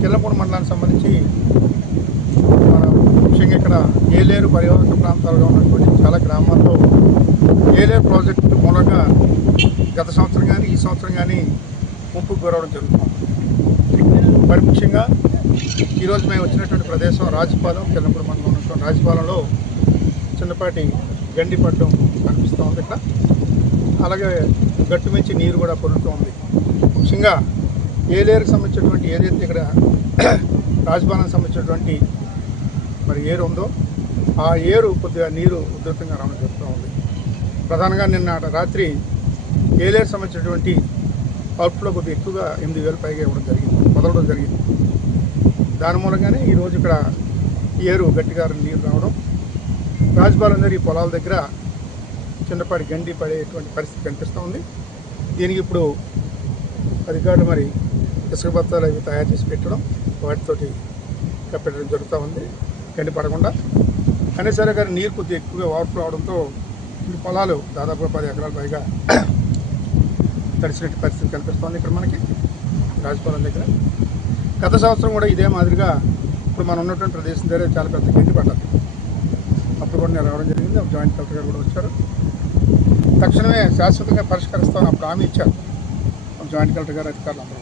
కిల్లపూడి మండలానికి సంబంధించి ముఖ్యంగా ఇక్కడ ఏలేరు పరివాహక ప్రాంతాలుగా ఉన్నటువంటి చాలా గ్రామాల్లో ఏలేరు ప్రాజెక్టు మూలంగా గత సంవత్సరం కానీ ఈ సంవత్సరం కానీ ముప్పు గురవడం జరుగుతుంది. మరి ముఖ్యంగా ఈరోజు మేము వచ్చినటువంటి ప్రదేశం రాజపాలెం కిల్లపూడి మండలం ఉన్నటువంటి రాజపాలెంలో చిన్నపాటి గండి పట్టడం కనిపిస్తూ ఉంది ఇక్కడ. అలాగే గట్టు మించి నీరు కూడా పొరులుతూ ఉంది. ముఖ్యంగా ఏలేరుకు సంబంధించినటువంటి ఏదైతే ఇక్కడ రాజభవనానికి సంబంధించినటువంటి మరి ఏరు ఉందో ఆ ఏరు కొద్దిగా నీరు ఉధృతంగా రావడం జరుగుతూ ఉంది. ప్రధానంగా నిన్న రాత్రి ఏలేరు సంబంధించినటువంటి అవుట్ఫ్లో కొద్దిగా ఎక్కువగా ఎనిమిది వేలు పైగా ఇవ్వడం జరిగింది వదలడం జరిగింది. దాని మూలంగానే ఈరోజు ఇక్కడ ఏరు గట్టిగా నీరు రావడం. రాజపాలెం దగ్గర ఈ పొలాల దగ్గర చిన్నపాటి గండి పడేటువంటి పరిస్థితి కనిపిస్తూ ఉంది. దీనికి ఇప్పుడు రికార్డు మరి ఇసుక బత్తాలు అవి తయారు చేసి పెట్టడం వాటితోటి కప్పెట్టడం జరుగుతూ ఉంది గండి పడకుండా. అయినా సరే కానీ నీరు కొద్దిగా ఎక్కువగా ఓవర్ఫ్లో అవడంతో ఈ పొలాలు దాదాపుగా పది ఎకరాల పైగా తడిసినట్టు పరిస్థితి కనిపిస్తోంది ఇక్కడ మనకి రాజపాలెం దగ్గర. గత సంవత్సరం కూడా ఇదే మాదిరిగా ఇప్పుడు మనం ఉన్నటువంటి ప్రదేశం దగ్గర చాలా పెద్ద గండి పడ్డది. అప్పుడు కూడా నేను రావడం జరిగింది జాయింట్ కలెక్టర్ గారు కూడా వచ్చారు. తక్షణమే శాశ్వతంగా పరిష్కరిస్తామని అప్పుడు హామీ ఇచ్చారు. జాయింట్ కలెక్టర్ గారు అధికారులు అందరూ.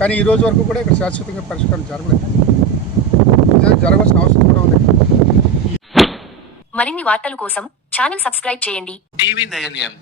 కానీ ఈ రోజు వరకు కూడా ఇక్కడ శాశ్వతంగా పరిష్కారం జరగలేదు. ఇది జరగాల్సిన అవసరం కూడా ఉంది. మరిన్ని వార్తల కోసం ఛానల్ సబ్స్క్రైబ్ చేయండి. TV nine M.